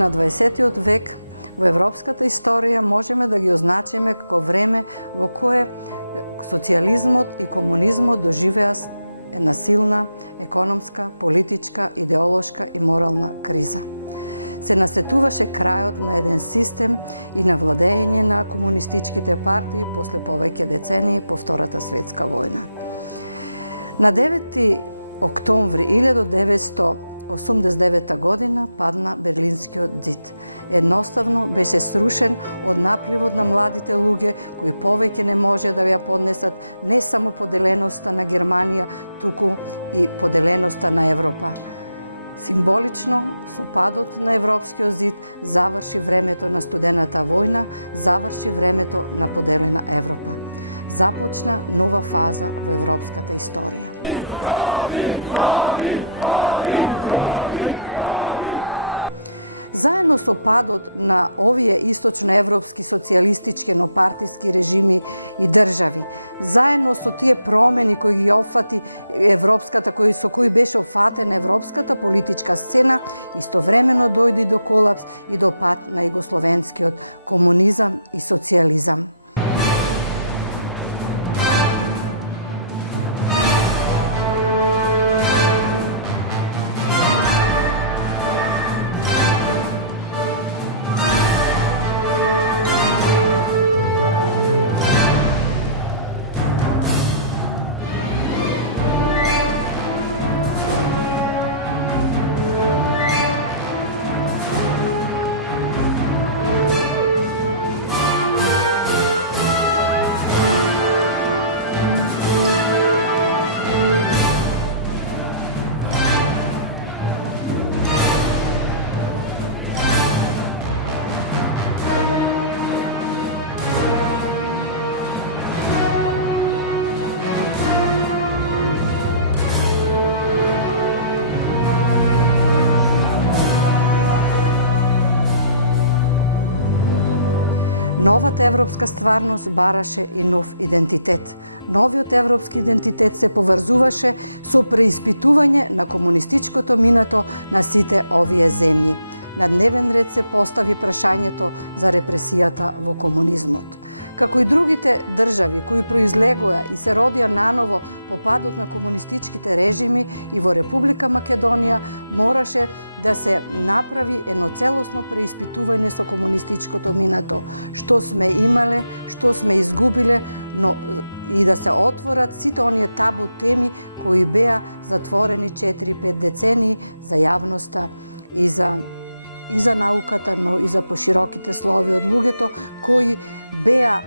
На 20. век во европската историја можеме да ги означиме како време во кое социјализмот и комунизмот доживеа една силна економска, политичка, идеолошка и морална криза. Се насетуваше крајот на еден систем и на владење на комунистичките партии после повеќе децении по Втората светска војна. На 9. октомври 1989 година падна Берлинскиот ѕид. Едноставно беше срушен од напливот на младите луѓе кои повеќе не може да ја поднесат не само поделеноста на Германија, туку и поделеноста на Европа. Символично, со падот на Европскиот зид заврши времето на студената војна, заврши времето на поделена Европа. Започна нова фаза во европската историја. Заедно со падот на овие источноевропски социјалистички еднопартиски режими и држави, заедно со тие промени кои ги опфати европската, со кои беше опфатена европската политичка сцена, истовремено дојде до колапс и до пад на југословенскиот комунизам и социјализам. Новата европска стварност бараше и нов идентитет. Новиот европски идентитет се поврзуваше со преиспитување на комунистичкото минато на сите овие земји. На дневен ред се постави прашањето за репресијата во комунизмот. Како и другите држави кои произлегоа и се родија наново по падот на комунистичките режими, и во Република Македонија мораше да се направи едно целосно преиспитување со комунистичкото минато, што сме имале, што сме изгубиле, но и да се отворат сите оние табу теми кои беа затворени 4-5 децении за јавноста и за науката, но и за пошироките слови од луѓето кои беа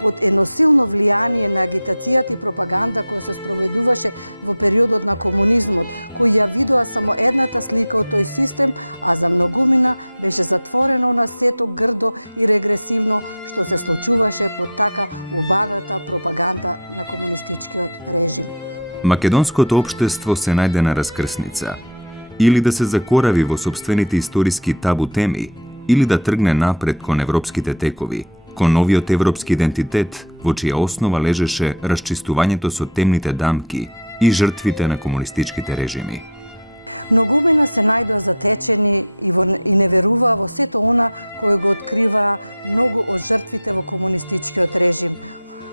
под едно силно влијание на агитацијата и пропаганда која се спроведуваше во периодот на комунизмот, кои ја видоа само едната слика од тој систем, а за многумина беше затворено на сето грдо и регресивно што се случуваше под така убавата пропаганда на комунистичкиот режим. Македонското општество се најде на раскрсница. Или да се закорави во собствените историски табу теми, или да тргне напред кон европските текови, кон новиот европски идентитет, во чија основа лежеше расчистувањето со темните дамки и жртвите на комунистичките режими. Многумина се најдоа затечени и не веруваа во сето она кое го откриваа многу од жртвите во комунистичкиот режим.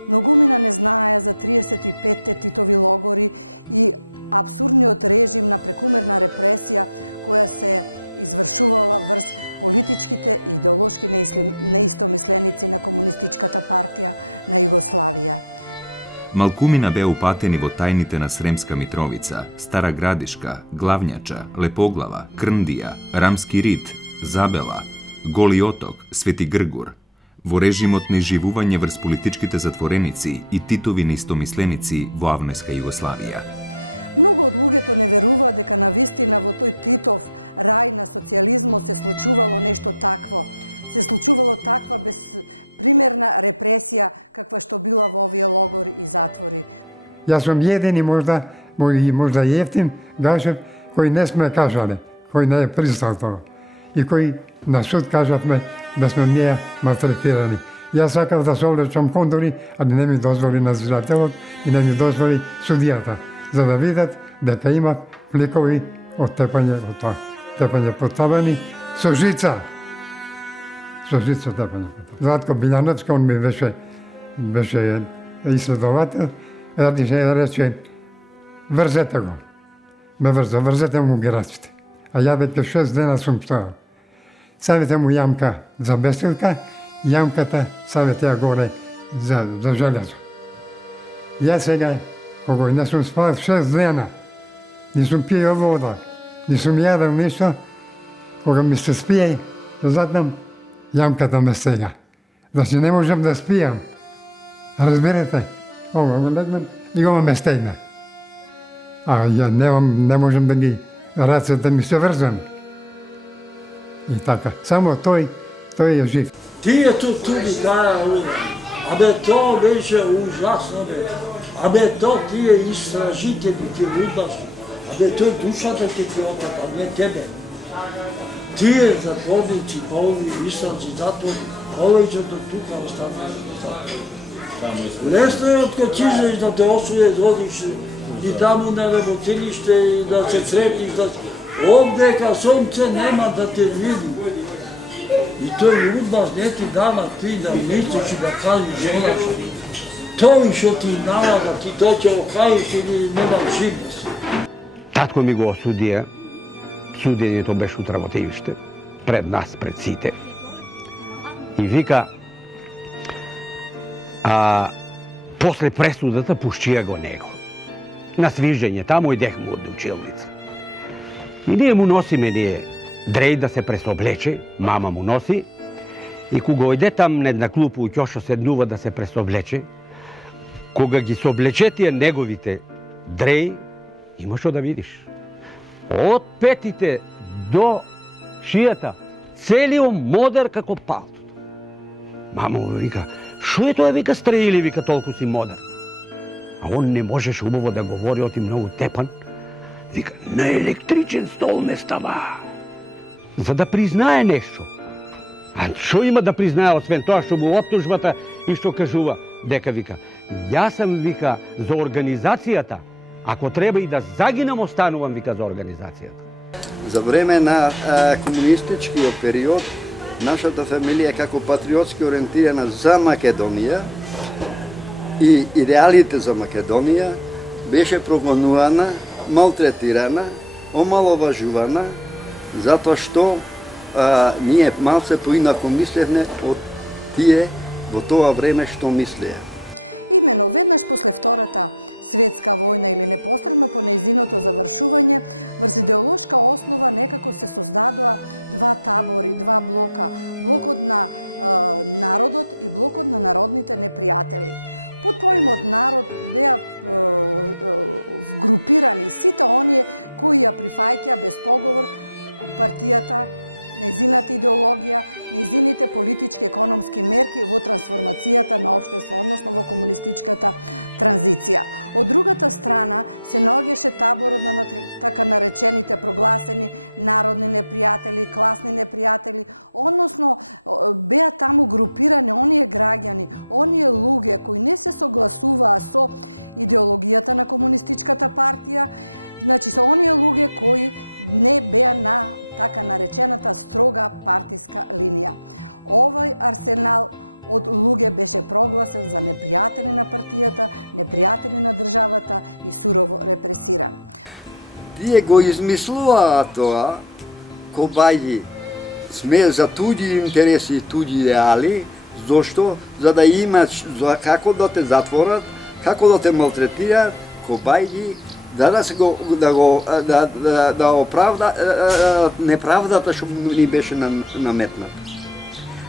Многумина не знаеа за 35-те Титови логори и апсурдниот режим на прекумерна репресија која се извршувала врз политичките и идеолошки неистомисленици на Комунистичката партија на Југославија. Малкумина беа упатени во тајните на Сремска Митровица, Стара Градишка, Главњача, Лепоглава, Крндија, Рамски Рит, Забела, Голи Оток, Свети Гргур, во режимот на изживување врз политичките затвореници и Титови неистомисленици во авнеска Југославија. Многу од луѓето не веруваат дека навистина во тој Титов рај на социјализмот се случувало нешто такво. Се случувало таква безпримерна репресија каква што била во овие логори и затвори. Јас сум едини можда ефтин Гашев кој не сме кажале, кој не е пристал тоа и кој на суд кажавме да сме ние малтретирани. Јас сакав да се облечам кондори, али не ми дозволи надзирателот и не ми дозволи судијата, за да видат дека има фликови од тепање поставени, со жица. Со жица да па. Златко Билјановски, он ми беше изследовател, рече, врзете го. Ме врзете му гераците. А ја веќе 6 дена сум стоял. Ставите му јамка за бесилка, јамката ставите ја горе за железо. Ја сега, кога не сум спал 6 дена, не сум пиел вода, не сум јадел ништо, кога ми се спие, да задам, јамката ме стега. Значи не можам да спијам. Разбирате? Ова го легнам и го ме стегна. А ја не можам да ги рацете ми се врзани. И така. Само тој е жив. Тие тут кажа, абе то беше ужасно, бе. Абе то тие истражители ти лудаши. Абе тој душата ти отат, а не тебе. Тие затворници, полни, истранци, затвори, повеќето тука останали. Лесно е откачизаш да те осуде, одиш и таму на работилиште и да се сретниш, да овдека сонце нема да те види. И тој удбаш не ти дава ти да мислиш и да кажеш одаш. Тој што ти налага, ти тој ќе окажеш или нема живност. Татко ми го осудија, судењето беше утработивиште, пред нас, пред сите. И вика, после пресудата пушчија го него. На свижење, таму идехме од училница. И ние му носиме дреј да се пресоблече, мама му носи, и кога ојде там на една клупа у ќошо седнува да се пресоблече, кога ги соблече тие неговите дреј, има што да видиш. Од петите до шијата, целиот модер како палтото. Мама му вика, шо е тоа, вика, стреили, вика, толку си модер. А он не можеше убаво да говори, оти многу тепан. Вика, на електричен стол ме става. За да признае нешто. А шо има да признае, освен тоа што му оптужбата и што кажува? Дека, вика, јас сам, вика, за организацијата. Ако треба и да загинам, останувам, вика, за организацијата. За време на комунистичкиот период, нашата фамилија како патриотски ориентирана за Македонија и идеалите за Македонија беше прогонувана, малтретирана, омаловажувана, затоа што ние малце поинако мислевме од тие во тоа време што мислеа. Имено веднаш после Втората светска војна или непосредно по нејзиното завршување, врз идеолошка основа некако се создадоа два табори, два блока. Блокот на народот и блокот на народните непријатели. Под поимот народ беа вгрупирани сите оние кои ја прифаќаа без поговор партијата, нејзината идеологија, нејзините политички економски мерки во трансформацијата на општество, односно во комунистичката транзиција. Од другата страна се наоѓаше таборот на така наречените прогласени народни непријатели, класни непријатели, односно беа таму групирани оние граѓани, оние луѓе кои не се согласуваа со идеологијата на комунистичката партија, значи со оние луѓе кои не беа на така наречената строга партиска линија. Овој арсенал од луѓе беше прогласен за непријатели на партијата, непријатели на државата и сурово репресиран. Тие го измислуваа тоа, кобаји сме за туѓи интереси и туѓи идеали, зошто? За да имат како да те затворат, како да те малтретираат, кобаји да оправда неправдата што ни беше наметната.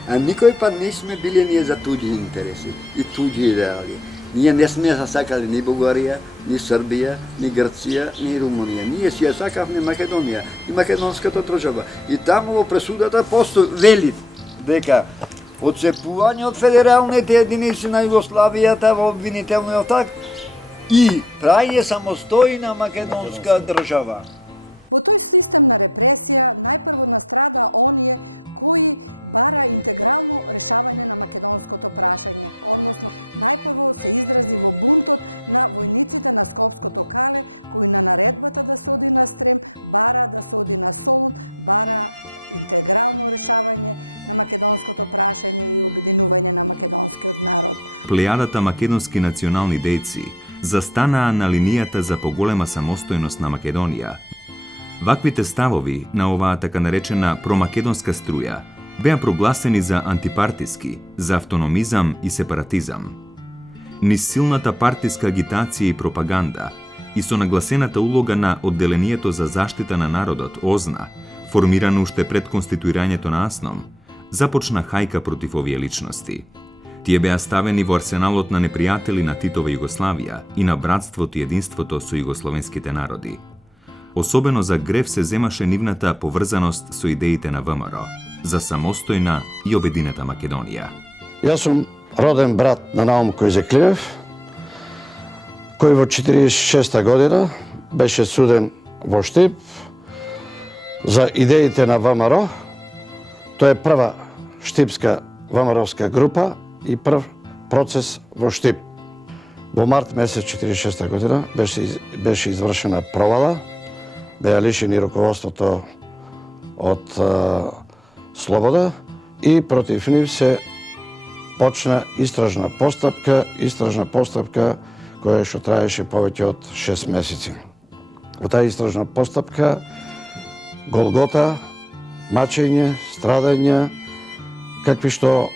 А никој пат не сме били ние за туѓи интереси и туѓи идеали. Ние не сме сакали ни Бугарија, ни Србија, ни Грција, ни Румунија. Ние си ја сакавме Македонија и македонската држава. И таму во пресудата вели дека одцепување од федералните единици на Југославијата во обвинителниот акт и прајање самостојна македонска држава. Во тој систем на репресија најпрво настрада оние кои бара интегрално решавање на македонското прашање, односно најпрво се изрази во бунтот на војниците на Скопското кале, кои на наредбата да се оди на Стрем, бара да се оди на Солун, бара интегрално решавање на македонското прашање и обединување на македонскиот народ. Плејадата македонски национални дејци застанаа на линијата за поголема самостојност на Македонија. Ваквите ставови на оваа така наречена промакедонска струја беа прогласени за антипартиски, за автономизам и сепаратизам. Низ силната партиска агитација и пропаганда и со нагласената улога на Одделението за заштита на народот, ОЗНА, формирано уште пред конституирањето на АСНОМ, започна хајка против овие личности. Тие беа ставени во арсеналот на непријатели на Титова Југославија и на братството и единството со југословенските народи. Особено за грев се земаше нивната поврзаност со идеите на ВМРО, за самостојна и обединета Македонија. Јас сум роден брат на Наум Којзеклиев, кој во 46 година беше суден во Штип за идеите на ВМРО. Тоа е прва штипска ВМРО-вска група и прв процес во Штип. Во март месец 46 година беше извршена провала, беа лишени руководството од слобода и против нив се почна истражна постапка која што траеше повеќе од 6 месеци. Во таа истражна постапка голгота, мачење, страдања, какви што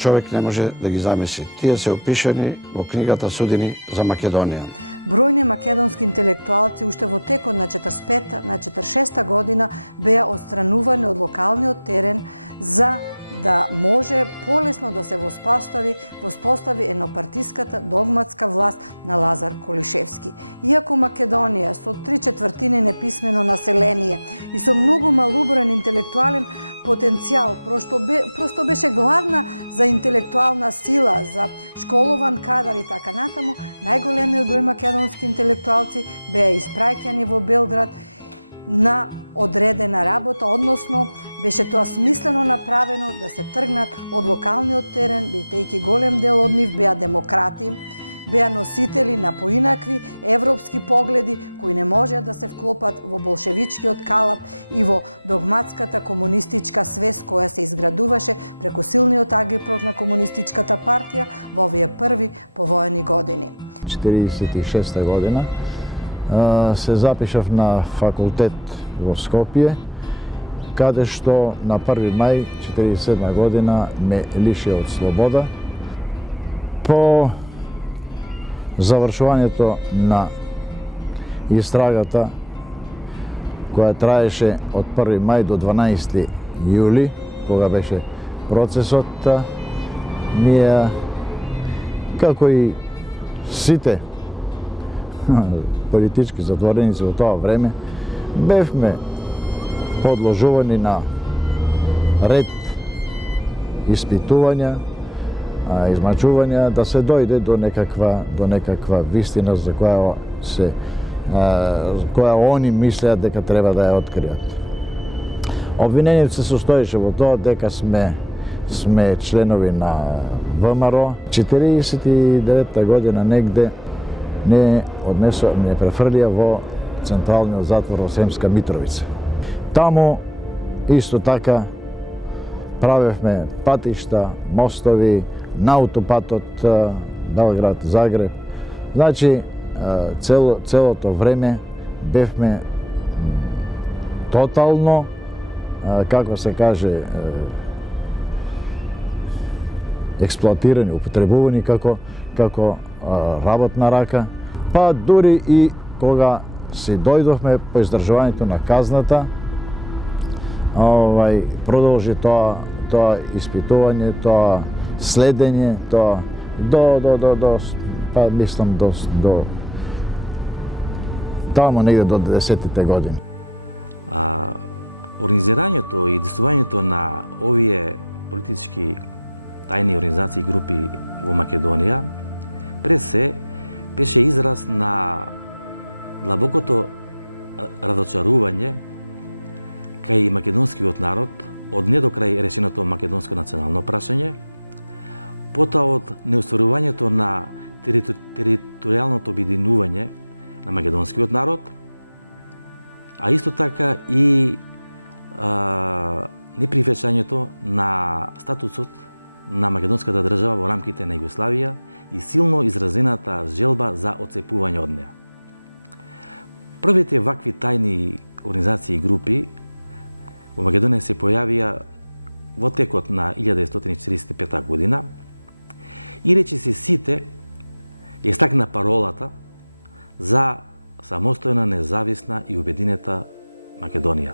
човек не може да ги замисли. Тие се опишани во книгата Судени за Македонија. Бројни македонски интелектуалци уште во текот на 46 година беа отстранувани од локалниот терен за да може полесно да се воспостави еднопартиската догматска власт на Лазар Колишевски. Иако Македонија со 3/4 неписмено население и со многу малуброен интелектуален потенцијал, просто беше гладна за интелектуална сила, за школован кадар и така натаму, најголемиот број македонски интелектуалци беа испраќани во Белград на одредена работа, односно беше тоа смислено направено да се тргнат од локалниот терен, бидејќи голем дел од нив беа демократи, беа носители на поинакви европски погледи кои не можеа да се вклопат во болшевичкиот калап и во догматската комунистичка свест која се изградуваше преку силниот агитпрот на комунистичката партија во овие први повоени години. 46 година се запишав на факултет во Скопје, каде што на 1. мај 47 година ме лиши од слобода. По завршувањето на истрагата, која траеше од 1. мај до 12. јули, кога беше процесот, ние, како и сите политички затвореници во тоа време, бевме подложувани на ред испитувања, измачувања, да се дојде до некаква вистина за која они мислеат дека треба да ја откријат. Обвинението се состоеше во тоа дека сме членови на ВМРО. 49 година негде не префрлија во централниот затвор во Сремска Митровица. Таму исто така правевме патишта, мостови, на аутопатот Белград-Загреб. Значи, целото време бевме тотално, како се каже, експлоатирани, употребувани како работна рака. Па дури и кога се дојдовме по издржувањето на казната, продолжи тоа испитување, тоа следење, тоа мислам до таму негде до 90-те години. Организирањето и действувањето на овие политички тајни организации и групи во Македонија пред се беше израз на длабокото разочарување кај македонскиот народ од не до крај решеното македонско национално прашање, потоа од неостварувањето на територијалното обединување на македонскиот народ, а исто така и неприфаќањето на статусот на македонската држава во рамките на Југославија и силно изразената желба за отцепување од неа. Првите вакви тајни организации и групи во Македонија се појавија во текот на 1945 година и речиси сите ја стакна паролата за самостојна, независна и обединета Македонија.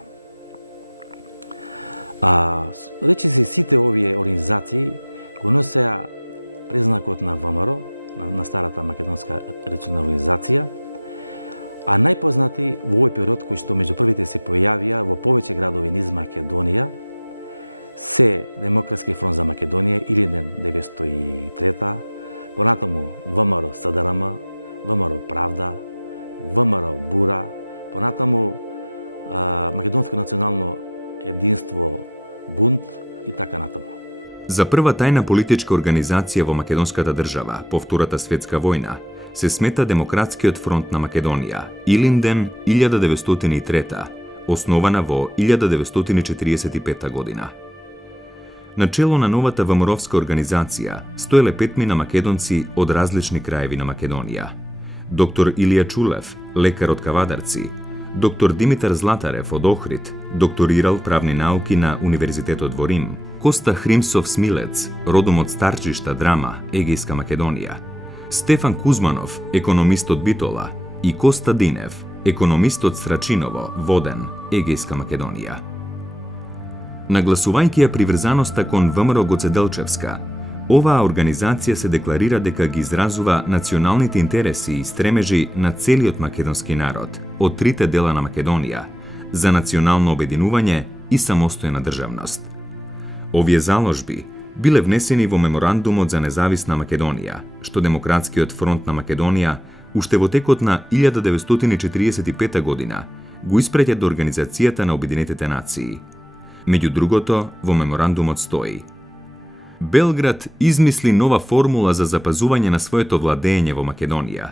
Речиси сите овие организации го носеа признакот на ВМРО, на старата македонска револуционарна организација, а најпознати во овој период кој што меѓу првите се појавија во повеќе градови низ Македонија се Демократски фронт за Македонија или 903, понатаму ВМРО СДРМ, ВМРО Правда, ВМРО Бура, понатаму Македонско национално единство Бунт и така натаму. За прва тајна политичка организација во македонската држава по Втората светска војна се смета Демократскиот фронт на Македонија, Илинден 1903, основана во 1945 година. На чело на новата ВМРО-вска организација стоеле 5 македонци од различни краеви на Македонија. Доктор Илија Чулев, лекар од Кавадарци, доктор Димитар Златарев од Охрид, докторирал правни науки на Универзитетот во Рим, Коста Хримсов Смилец, родом од Старчишта Драма, Егејска Македонија, Стефан Кузманов, економист од Битола, и Коста Динев, економист од Страчиново, Воден, Егејска Македонија. Нагласувајќи ја приврзаноста кон ВМРО Гоцеделчевска, оваа организација се декларира дека ги изразува националните интереси и стремежи на целиот македонски народ од трите дела на Македонија за национално обединување и самостојна државност. Овие заложби биле внесени во меморандумот за независна Македонија, што Демократскиот фронт на Македонија уште во текот на 1945 година го испраќа до Организацијата на Обединетите нации. Меѓу другото, во меморандумот стои: Белград измисли нова формула за запазување на своето владење во Македонија.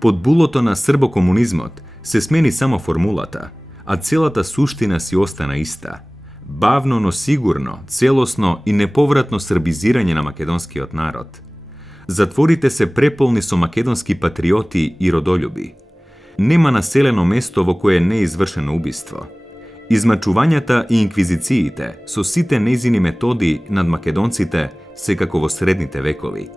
Под булото на србокомунизмот се смени само формулата, а целата суштина си остана иста. Бавно, но сигурно, целосно и неповратно србизирање на македонскиот народ. Затворите се преполни со македонски патриоти и родолюби. Нема населено место во кое не е извршено убиство. Измачувањата и инквизициите со сите нејзини методи над македонците се како во средните векови.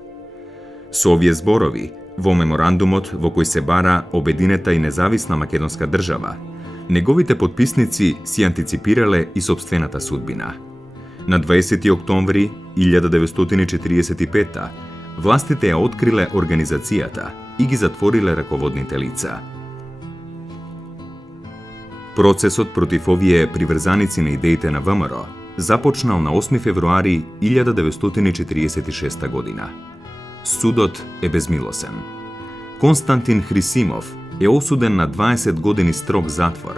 Со овие зборови, во меморандумот во кој се бара обединета и независна македонска држава, неговите потписници си антиципирале и собствената судбина. На 20 октомври 1945 властите ја откриле организацијата и ги затвориле раководните лица. Процесот против овие приврзаници на идеите на ВМРО започнал на 8 февруари 1946 година. Судот е безмилосен. Константин Хрисимов е осуден на 20 години строг затвор,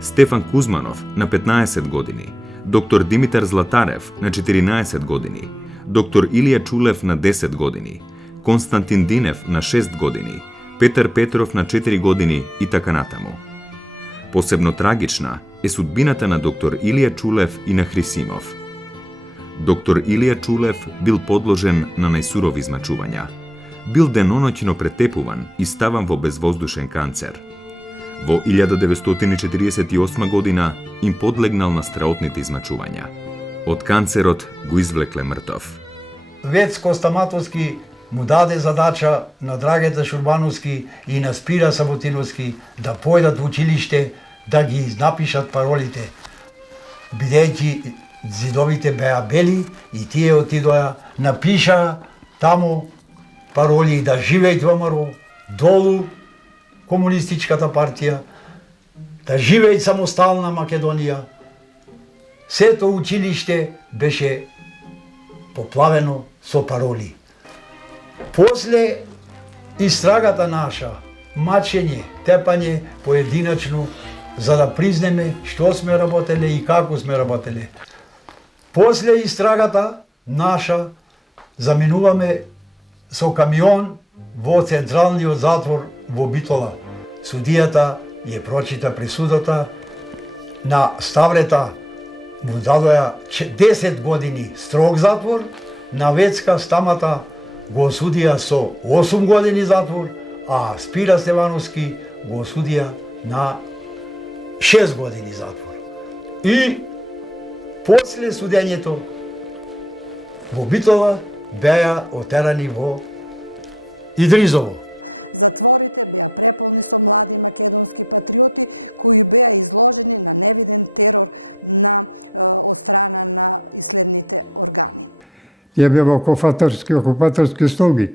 Стефан Кузманов на 15 години, доктор Димитар Златарев на 14 години, доктор Илија Чулев на 10 години, Константин Динев на 6 години, Петар Петров на 4 години и така натаму. Посебно трагична е судбината на доктор Илија Чулев и на Хрисимов. Доктор Илија Чулев бил подложен на најсурови измачувања. Бил деноноќно претепуван и ставан во безвоздушен канцер. Во 1948 година им подлегнал на страотните измачувања. Од канцерот го извлекле мртов. Вецко Стаматовски му даде задача на Драгета Шурбановски и на Спира Саботиновски да појдат во училиште да ги напишат паролите. Бидејќи зидовите беа бели и тие отидоа, напиша таму пароли да живеј ВМРО, долу комунистичката партија, да живеј самостална Македонија. Сето училиште беше поплавено со пароли. После истрагата наша, мачење, тепање поединачно, за да признеме што сме работеле и како сме работеле. После истрагата наша, заминуваме со камион во централниот затвор во Битола. Судијата ја прочита присудата на Ставрета му дадоја 10 години строг затвор, на Вецка Стамата го осудија со 8 години затвор, а Спира Стевановски го осудија на 6 години затвор. И после судењето во Битола беа отерани во Идризово. Затворите беа преполни со млади македонски патриоти кои беа изложени на невиден терор од страна на исследните органи. Ја беа во окупаторски слуги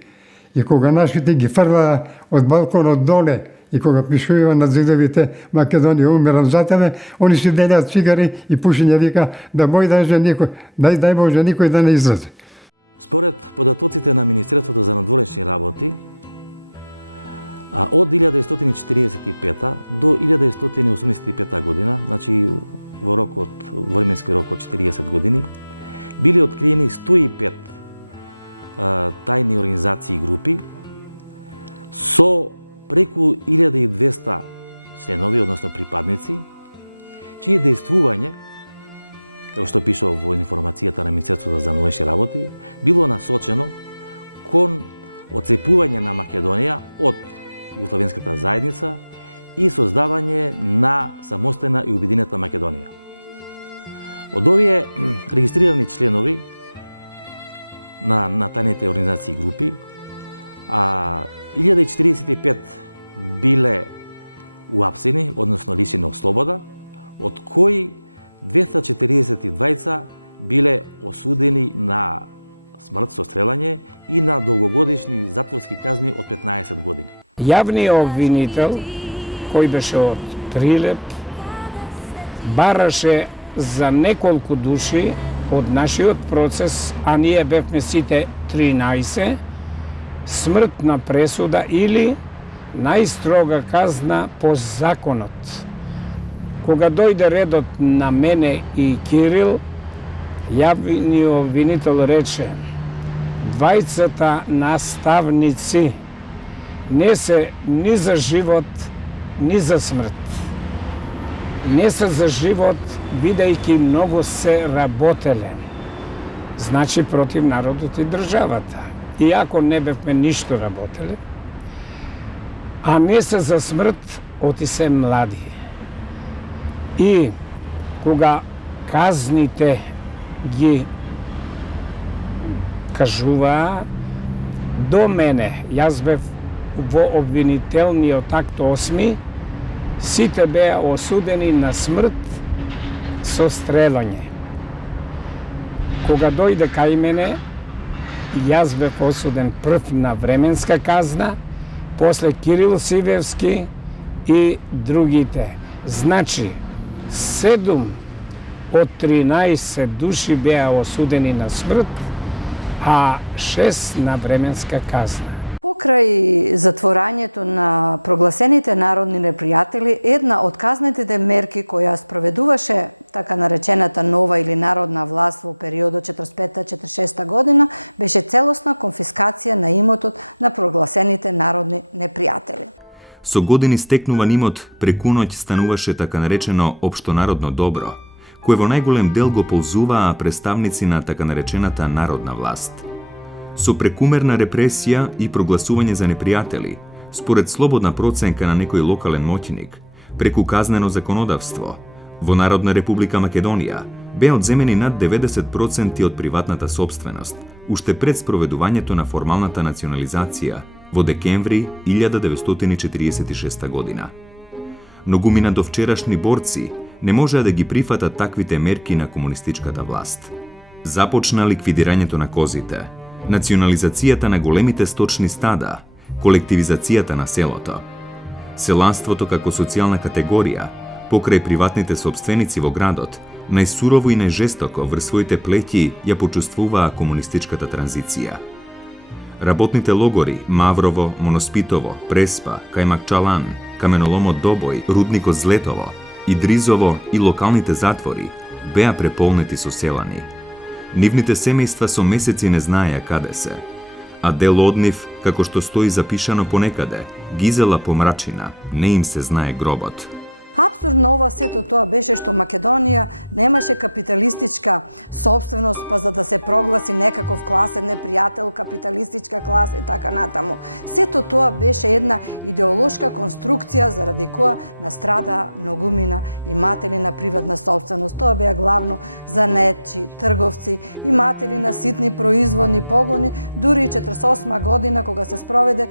и кога нашите ги фрлаа од балконот доле и кога пишуваја на зидовите Македонија умирам за тебе, они си делеат цигари и пушење, вика да дај Боже никој да не излезе. Според податоците на Министерството за надворешни работи, од 1945 до 1985 година, значи во временски рок од 40 години, били откриени 105 тајни организации и групи со преку 1200 членови, односно припадници, чие дејствување, како што пише во информацијата на Министерството за надворешни работи, било насочено кон оцепување на Македонија од Југословенската заедница и создавање на самостојна и обединета Македонија. Од овие регистрирани членови на тајните организации и групи, 1045 биле уапсени, односно лишени од слобода, од кои 242 биле осудени на смрт со стрелање и на долгогодишни затворски казни од 15 години. Јавниот обвинител, кој беше од Трилеп, бараше за неколку души од нашиот процес, а ние бевме сите 13, смртна пресуда или најстрога казна по законот. Кога дојде редот на мене и Кирил, јавниот обвинител рече: двајцата наставници не се ни за живот, ни за смрт. Не се за живот, бидејќи многу се работеле. Значи против народот и државата. Иако не бевме ништо работеле, а не се за смрт, оти се млади. И кога казните ги кажуваа до мене, јас бев во обвинителниот акт 8, сите беа осудени на смрт со стрелање. Кога дојде кај мене, јас бев осуден прв на временска казна, после Кирил Сивевски и другите. Значи, 7 од 13 души беа осудени на смрт, а 6 на временска казна. Покрај затворањето на прогласените народни непријатели, една од казнетите мерки која спроведуваше така наречената нова или народна власт во периодот 45-46 година беше целосна конфискација на имотот на прогласените народни непријатели. Со години стекнуван имот преку ноќ стануваше така наречено општонародно добро, кое во најголем дел го ползуваа представници на така наречената народна власт. Со прекумерна репресија и прогласување за непријатели, според слободна проценка на некој локален моќник, преку казнено законодавство, во Народна република Македонија беа одземени над 90% од приватната сопственост, уште пред спроведувањето на формалната национализација во декември 1946 година. Многумина до вчерашни борци не можеа да ги прифатат таквите мерки на комунистичката власт. Започна ликвидирањето на козите, национализацијата на големите сточни стада, колективизацијата на селото. Селанството како социјална категорија, покрај приватните собственици во градот, најсурово и најжестоко врз своите плеќи ја почувствуваа комунистичката транзиција. Работните логори Маврово, Моноспитово, Преспа, Кајмакчалан, Каменоломот Добој, Рудникот Злетово, Идризово и локалните затвори беа преполнети со селани. Нивните семејства со месеци не знаеа каде се, а дел од нив, како што стои запишано понекаде, гизела помрачина, не им се знае гробот. Апсурд на ова сето тоа беше што Македонија немаше капиталистичка собственост, па за да се прогласи некаков класен непријател, капиталистичка класа и така натаму. Сето тоа беше една идеолошка конструкција заради која настрада многумина иматели на приватна собственост. Тоа беа главно занаетчи, трговци, иматели на ситни производни погони, дури и 48 година кога се спроведе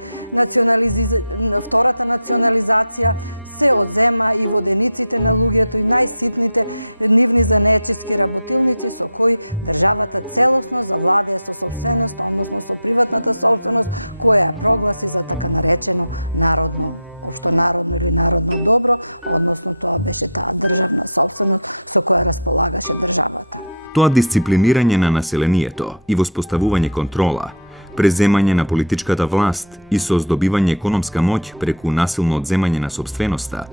втората национализација, се одзема и водениците на луѓето и најситните нивни занаетчиски работилници со кои државата целосно завладее со собственост, односно со приватната собственост, која ја прогласи за така наречено народно, општонародно или народно добро, односно тоа беше таа државна собственост со која располагаше државата. Тоа дисциплинирање на населението и воспоставување контрола, преземање на политичката власт и создобивање економска моќ преку насилно одземање на собственоста,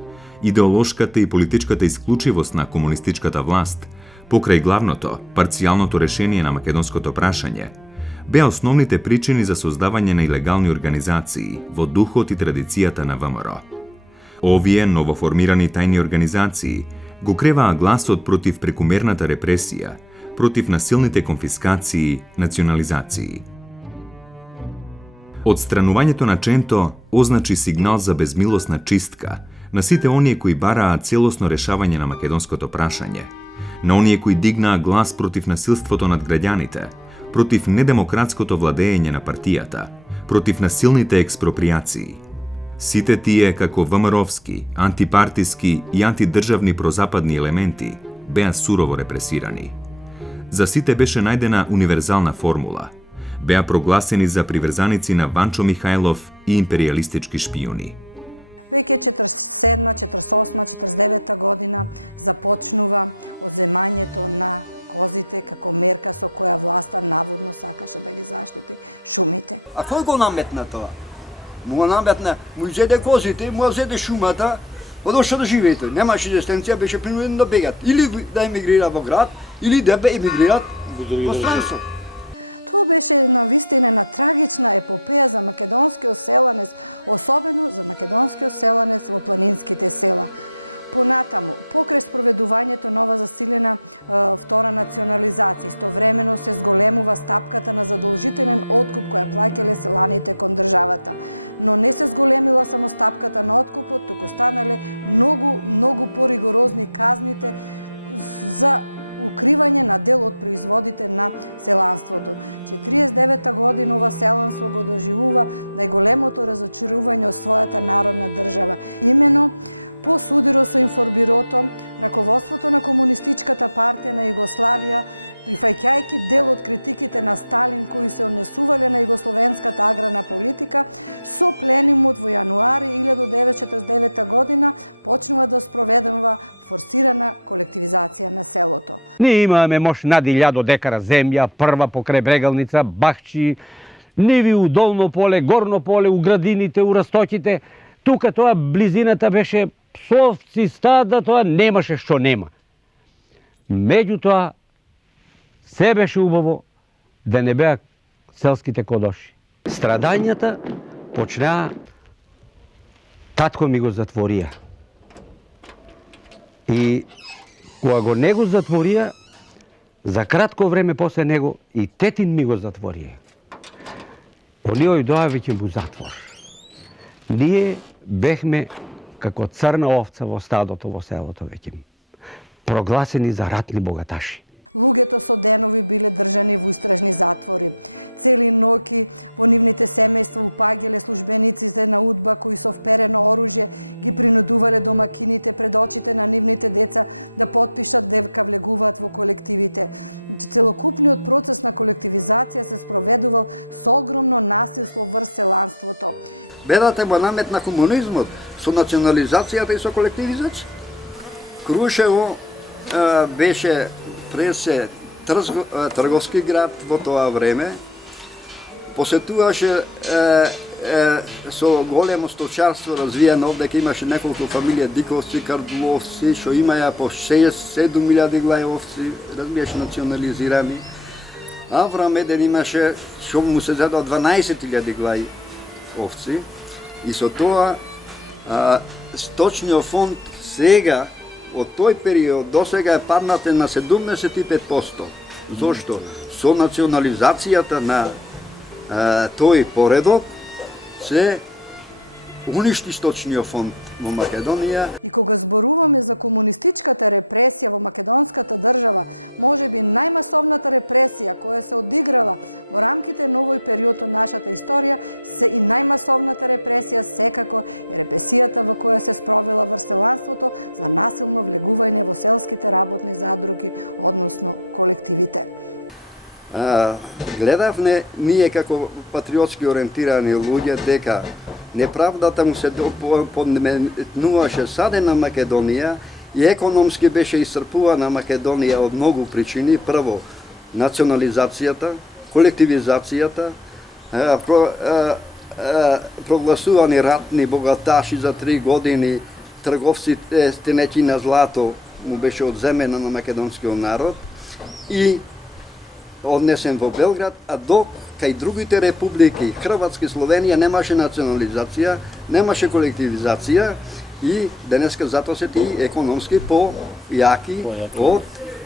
идеолошката и политичката исклучивост на комунистичката власт, покрај главното, парцијалното решение на македонското прашање, беа основните причини за создавање на илегални организации во духот и традицијата на ВМРО. Овие новоформирани тајни организации го креваа гласот против прекумерната репресија, против насилните конфискации, национализации. Отстранувањето на Ченто означи сигнал за безмилосна чистка на сите оние кои бараа целосно решавање на македонското прашање, на оние кои дигнаа глас против насилството над граѓаните, против недемократското владење на партијата, против насилните експроприации. Сите тие, како ВМРО-вски, антипартиски и антидржавни прозападни елементи, беа сурово репресирани. За сите беше најдена универзална формула. Беа прогласени за приврзаници на Ванчо Михајлов и империјалистички шпијуни. Веќе 47, 48, 49 година започнува одземањето на козите како мерка со која власта наводно сакаше да ги заштити шумите. А кој го наметна тоа? Му го наметна, му зеде козите, му зеде шумата, одошо да живеете. Немаше резистенција, беше принуден да бегат. Или да емигрира во град, или да емигрират во странство. Тоа беше една вистина трагична епопеја за македонскиот селанец, особено за македонскиот селанец во планинските села. Понатаму, покрај спроведувањето нова засилена втора национализација, истовремено се зголемува стапката на задолжителен откуп која плаќале селаните кон државата. Но не се зголемила само стапката на откупот, туку станале многу поригорозни казните за укривање на дел од производите на селанството. 49 година ова селанство го доживува најголемото разочарување од својата народна држава. Имено по судиро со информбирото, раководството на Комунистичката партија на Југославија, прифаќајќи дел од критиките на Сталин кои се однесувале на југословенската аграрна политика, со пленумот во јануари 1949 година почнува да спроведува форсирана колективизација на селото. Ние имаме мош над 1000 декара земја, прва покрај Брегалница, Бахчи, ниви у долно поле, горно поле, у градините, у растоките. Тука тоа близината беше псовци, стада, тоа немаше што нема. Меѓутоа, се беше убаво да не беа селските кодоши. Страдањата почнаа, татко ми го затворија. И кога го не го затворија, за кратко време после него и тетин ми го затворија. Оние доа веќе во затвор. Ние бехме како црна овца во стадото во селото веќе. Прогласени за ратни богаташи. Луѓето со денови биле држани во истражни затвори. Цели ноќи во нивните семејства упаѓале службениците на УДБА кои со вперено оружје ги принудувале домакините пред очите на нивните деца да потпишат дека влегуваат во колективите. Целокупниот процес на колективизација се спроведувал со огромно насилство врз селанството. Бедата го наметна комунизмот со национализацијата и со колективизација. Крушево беше пресе трговски град во тоа време. Посетуваше со големо сточарство развиено, овде имаше неколку фамилија диковци, кардуловци, што имаја по 6-7 глави овци, разбираш, национализирани. Аврам еден имаше, што му се зедо 12.000 глави овци. И со тоа сточниот фонд Сега, од тој период до сега е паднате на 75%. Зошто? Со национализацијата на тој поредок се уништи сточниот фонд во Македонија. И кога зборуваме за комунистичката репресија во македонската држава, можеби најмасовната репресија која се одиграла во рамките на овој период од нашата историја, се и најмасовната репресија секако е репресијата во која се спровела врселанството за насилно влегување во селските работни задруги, односно колективите. Гледавме ние како патриотски ориентирани луѓе дека неправдата му се подметнуваше саде на Македонија и економски беше исцрпувана Македонија од многу причини. Прво, национализацијата, колективизацијата, прогласувани ратни богаташи за 3 години, трговците стенеќи на злато му беше одземена на македонскиот народ и однесен во Белград, а док кај другите републики, Хрватска и Словенија, немаше национализација, немаше колективизација и денеска затоа се ти економски појаки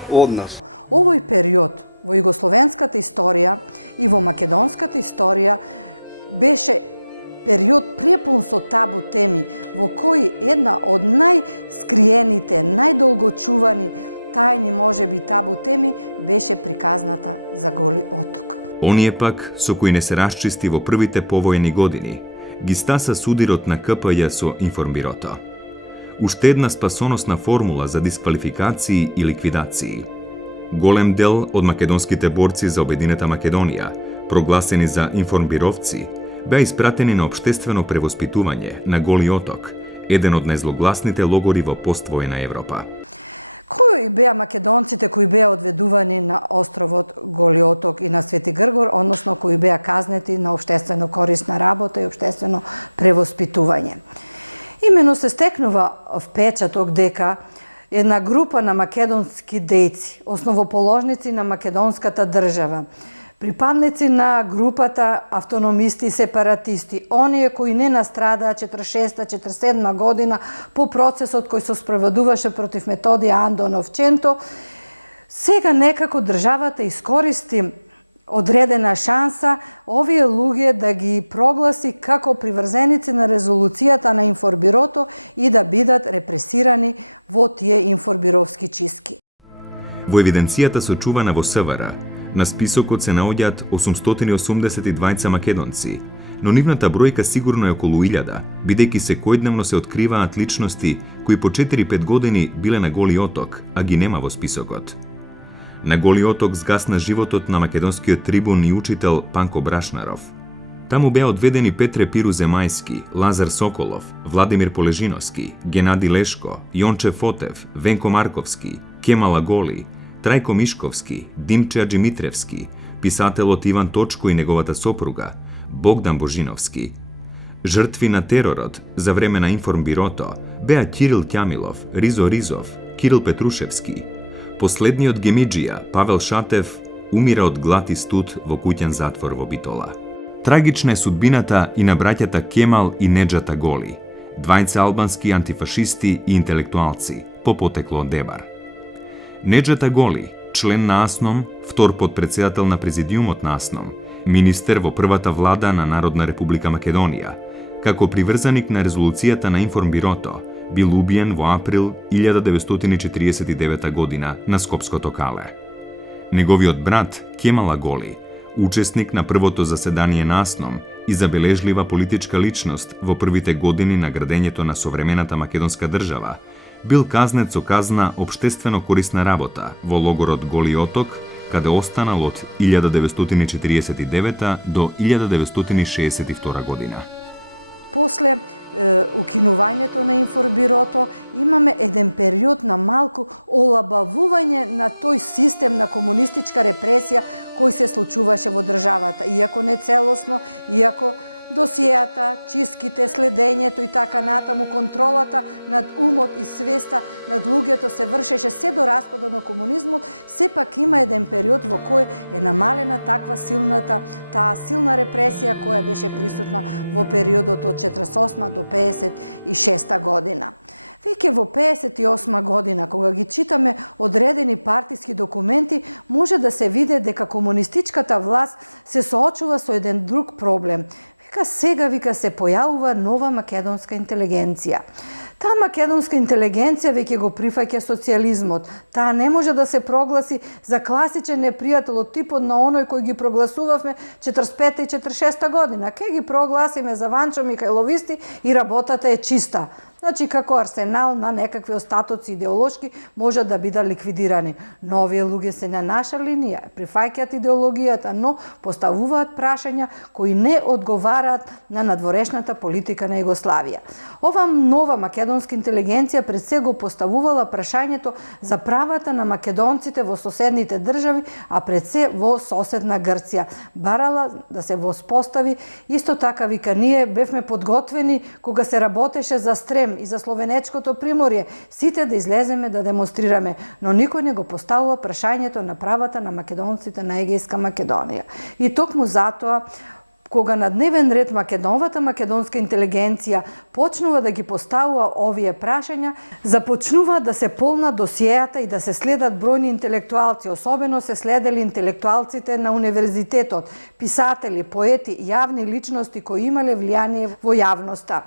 од нас. Овој период во југословенската историја и во македонската историја беше период препун со табу теми, во кој една од најскриените, најдолгочувани тајни можеби табу теми беше приказната за Голи Оток. Оние пак, со кои не се расчисти во првите повојни години, ги стаса судирот на КПЈ со Информбирото. Уште една спасоносна формула за дисквалификации и ликвидации. Голем дел од македонските борци за обединета Македонија, прогласени за информбировци, беа испратени на општествено превоспитување на Голи Оток, еден од најзлогласните логори во поствоена Европа. Кои беа македонците кои беа одведувани на островот Голи Оток и на Свети Гргор, односно кои беа казнети на општествено корисна работа и општествено превоспитување? Имено се стекнува впечаток дека една група на македонски дејци, основоположници на македонската држава, припадници на групата автономисти и сепаратисти, оние кои не настрадаа 46-47 година по процесот кој се спроведуваше против Методија Андонов Ченто, сега некако државата искористи одредена шанса овие луѓе да ги прогласи како приврзеници на резолуцијата на Информбирото и да бидат репресирани во тие информбировски чистки. Во евиденцијата сочувана во СВР, на списокот се наоѓаат 882 македонци, но нивната бројка сигурно е околу 1000, бидејќи секојдневно се откриваат личности кои по 4-5 години биле на Голи Оток, а ги нема во списокот. На Голи Оток згасна животот на македонскиот трибун и учител Панко Брашнаров. Таму беа одведени Петре Пиру Земајски, Лазар Соколов, Владимир Полежиновски, Генади Лешко, Јонче Фотев, Венко Марковски, Кемал Аголи, Трајко Мишковски, Димче Аджимитревски, писателот Иван Точко и неговата сопруга, Богдан Божиновски. Жртви на теророт за време на Информбирото беа Кирил Ќамилов, Ризо Ризов, Кирил Петрушевски. Последниот гемиџија, Павел Шатев, умира од глад и студ во куќен затвор во Битола. Трагична е судбината и на браќата Кемал и Неџата Голи, двајца албански антифашисти и интелектуалци, по потекло од Дебар. Неџата Голи, член на АСНОМ, втор подпредседател на президиумот на АСНОМ, министер во првата влада на Народна република Македонија, како приврзаник на резолуцијата на Информбирото, бил убиен во април 1949 година на Скопското Кале. Неговиот брат, Кемал Аголи, учесник на првото заседание на АСНОМ и забележлива политичка личност во првите години на градењето на современата македонска држава, бил казнет со казна општествено корисна работа во логорот Голи Оток, каде останал од 1949 до 1962 година. После укинувањето на Информбирото имаме еден период на малку олабавување на тој систем на комунистичка репресија кој се случуваше во државата, иако не целосно, иако досијата, чистките, следењето и така натаму, контролата над умот и свеста над луѓето се вршеше се до распадот на комунизмот, сепак има еден период во кој е намалена таа силна репресија која беше присутна во периодот од 48 до 56 година. Веќе во 58 година, кога ги читаме одредени партиски документи, може да се види дека комунистичката власт се соочува со еден друг проблем. Сега се појавува нова македонска интелигенција. Таа македонска интелигенција веќе го прифаќа социјализмот. Таа не може да се прогласи за класичен непријател од типот на оној кој ги прогласувавме 45 и 46 година. Ке ги прогласиме за Ванчо Михајловисти и работата е чиста. Значи, како арсенал на некакви остатоци идеолошки може да бидат ликвидирани. Но овие луѓе се на наша линија, прифаќаат идеологијата, но поставуваат прашања кои не одговараат на надворешната политика на Југославија. Ова нова македонска интелигенција пред се го поставувала прашањето за правата на македонците во соседните држави, а пред се во соседна Грција. Барала да се воспостави, исто така вика, ние бевме подготвени кога се работеше за Стрем и за Словенечкото приморје, сите да излеземе да демонстрираме, но никој не го поставува прашањето на правата на македонците на Егејска Македонија. И токму затоа, кога на дневен ред новата македонска интелигенција почнува да ги поставува овие прашања, започнува да се полна досиеата и да се следат бројни интелектуалци, особено се следели интелектуалците на универзитетот, писатели, поети, јавни личности кои имале влијание во јавноста.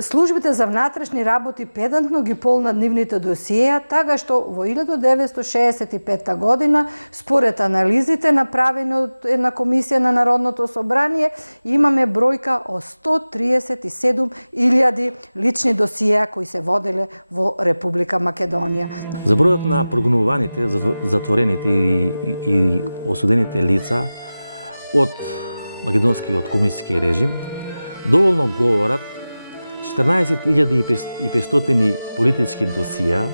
Службите за внатрешни работи педантно ги полнат нивните досиеа, така што во 1965 година, според анализите направени од една комисија на Народното собрание, имаме бројка од 137.000 лични досиеа кои се воделе во Република Македонија. За бројот на прогонуваните, затворените и осудените лица од македонскиот комунистички режим доволно говорат 14.500 политички досија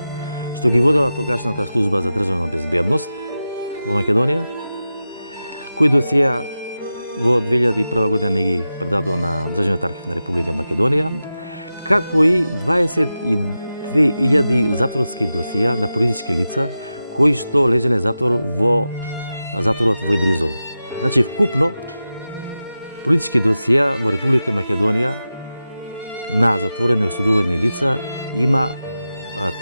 што ги водела тогашната служба за државна безбедност во Македонија, кои досија во 2001 година не ги предадува на Државниот архив на Република Македонија, како и 22.000 затворски досија на политички лица кои што лежеле затвор во затворот во Идризово. Значи, вкупно политички досија во Република Македонија на затворени осудувани лица има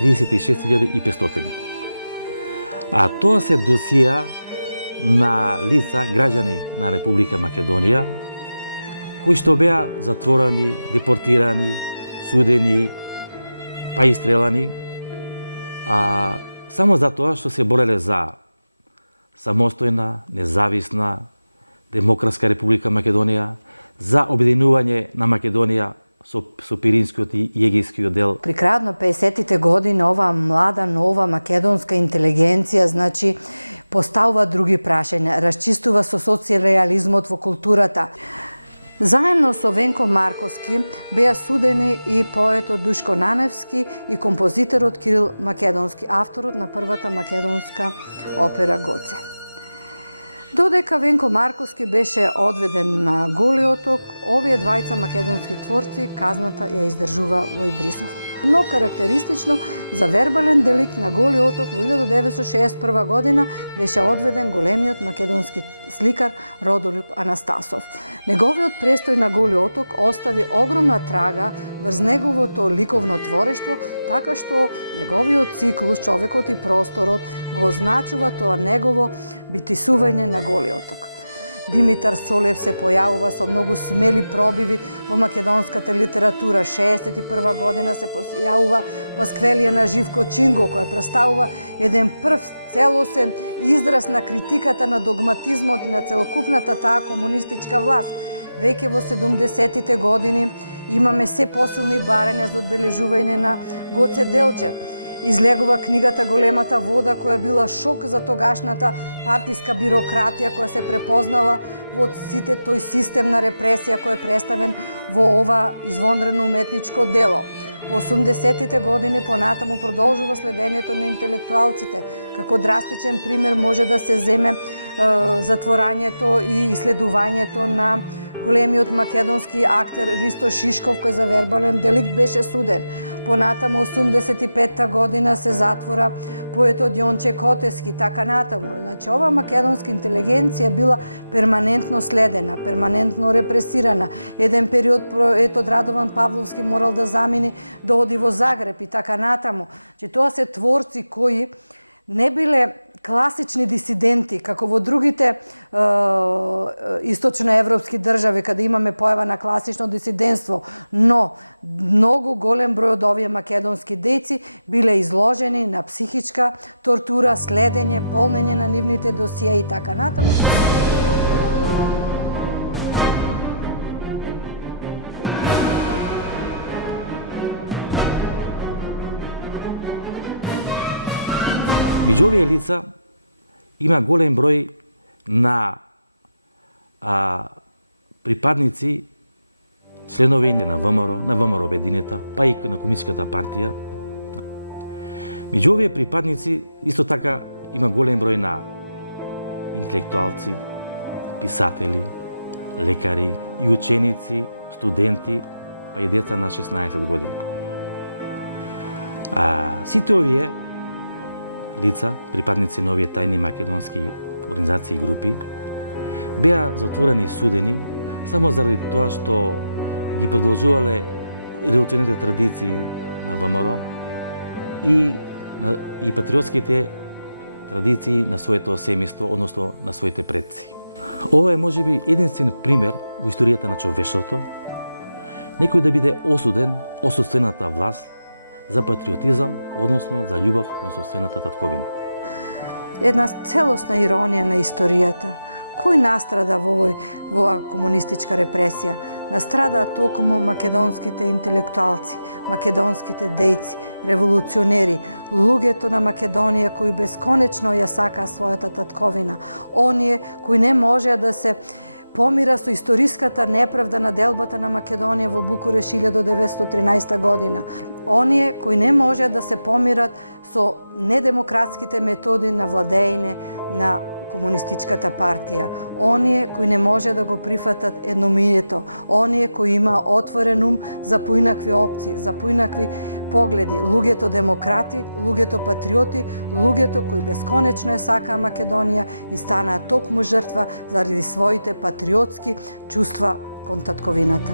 36.500. А тоа се досија на лица, граѓани на Република Македонија, кои што беа затворени, депортирани, судени, па и стрелани, само за тоа што се бореле за самостојна, независна, демократска Република Македонија, за обединување на Македонија со Пиринскиот и Егејскиот дел. При крајот на 50-тите години оваа млада, нова македонска интелигенција, значи, поставува други прашања, расчистува со социјализмот во културата. Заедно со Венко Марковски беа судени и поетот Душко Наневски и композиторот Кирил Македонски, авторот на првата македонска опера Гоце. Додека Венко Марковски беше одведен на Голи оток, овие двајца македонски творци казната ја издржува во Идрисово. Но карактеристично за вербален деликт на Голи оток во 1961 година беше одведен големиот македонски сликар Родолюб Анастасов. Неговиот престој на Голи оток остави огромна трага врз неговото ликовно творештво, така што неговиот циклус Човекот и просторот го означува тоа негово битисување на Голи оток. Димитар Солев се појавува со многу смели пробиви во македонската литература. 1961 година се појавува Пасквелија на Живко Чинго, која представува еден прв целосен израз на критиката на догматизмот и на целокупната таа комунистичка власт. Веќе во 70-тите години имаме се посилни барања за одбележување на Гоце Делчев. Излегува книгата Големата вода, која била шок за тогашната партиска бирократија, која се препознала во сите тој систем на репресија кој е представен во ова извонредно уметничко дело. Во 80-тите години понатаму продолжува следењето на интелектуалците. Како драстичен пример може да се земе затворањето и исследувањето на големиот македонски актер Ристо Шишков, кој за вербален деликт беше суден. понатаму 85-та година се затвора поетот Јонче Котески, така натаму. Значи, ова македонска интелигенција била перманентно следена, перманентно репресирана. Еден период поетот Радован Павловски морал да замини да оди во Загреб и така натаму. Значи, тоа се творци кои не биле класични дисиденти, како во другите источноевропски држави, каде имаме појава на класично дисидентство, но многу голем број од овие македонски деци биле изложени на психичка тортура, следење, полнење на нивните досие и така натаму. Меѓу овие лица има голем број на припадници, членови на ВМРО, на ВМРО Обединета, па и на Комунистичката партија. Меѓу овие припадници исто така има голем број на интелектуалци, писатели, лекари и ученици, студенти, па и деца на 16 години. Сите овие лица, припадници на овие тајни македонски организации и групи, беа затворени и судени само заради тоа што ги продолжувале револуционерните традиции на ВМРО и патриотските традиции на своето семејство, односно на своите предци. Ова е можеби единствен пример во историјата на човештвото некој да биде осуден од собствената власт за патриотизам, односно за љубов кон собствената татковина. Една целосна иронија на историјата. Кој настрада во оваа комунистичка репресија? Настрадаа токму македонските интелектуалци, македонските дејци, револуционери, луѓето на Македонија кои бесконечно ја сакаа својата татковина, оние кои не можеа да се помира со историската неправда на делбата на Македонија во Букуреш 1913 година. Оние кои не можеа да се помират со недемократските методи на владење на Комунистичката партија. Оние кои не може да го прифатат едномијето. Оние кои има отворен ум за поинакви опции, за поинакви погледи. Луѓето демократи, луѓето патриоти, луѓето кои бесконечно е сакаа Македонија и станаа токму жртва заради своите патриотски чувства кон татковината.